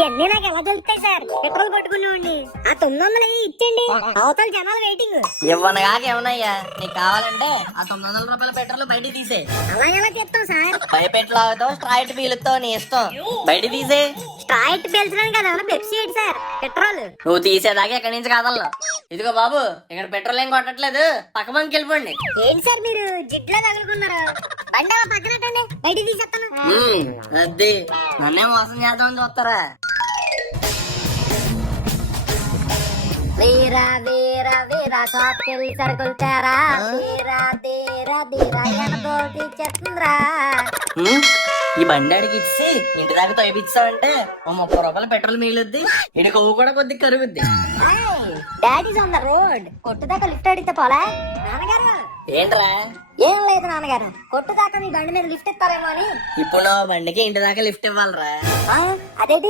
అవన్నీ నాకు ఎలా దొరుకుతాయి సార్? పెట్రోల్ పట్టుకునేవాడిని. ఆ 900 ఇచ్చండి, అవతల జనాలు వెయిటింగ్. ఇవ్వనగా ఏమన్నాయ్యా, నీకు కావాలంటే ఆ 900 రూపాయల పెట్రోల్ బయట తీసే. అలా ఎలా చెప్తాం సార్? పైపెట్లు లాగుతావు, స్ట్రైట్ పీలుతావు, నీ ఇష్టం. బయట తీసే. స్ట్రైట్ పేల్చడానికి కదా పెప్సీ ఏంటి సార్? పెట్రోల్ నువ్వు తీసేదాకా ఎక్కడి నుంచి కాదలను. ఇదిగో బాబు, ఇక్కడ పెట్రోల్ ఏం కొట్టట్లేదు, పక్క బంకి వెళ్ళిపోండి. ఏంటి సార్ మీరు జిడ్లో తగులుకున్నారు? బండి అలా పక్కనట్టండి, బయట తీసేస్తాను. అద్ది నన్నే మోసం చేద్దామని చూస్తారా? వీరా వీరా వీరా షాప్ కెళ్ళి సరుకులు తేరా, వీరా తీరా తీరా ఎనతోటి చెత్తుందిరా. ఈ బండి అడిగి ఇచ్చి ఇంటి దాకా తోయిపిచ్చావంటే ఓ 30 రూపాయల పెట్రోల్ మిగులుద్ది, ఇటు కొవ్వు కూడా కొద్దిగా కరుగుద్ది. Daddies on the road. కొట్టు దాకా లిఫ్ట్ అడిగితే పోలే? నాన్నగారు ఏంట్రా? ఏం లేదు నాన్నగారు, కొట్టు దాకా మీ బండి మీద లిఫ్ట్ ఇస్తారేమో అని. ఇప్పుడు బండికి ఇంటి దాకా లిఫ్ట్ ఇవ్వాలరా? అదేంటి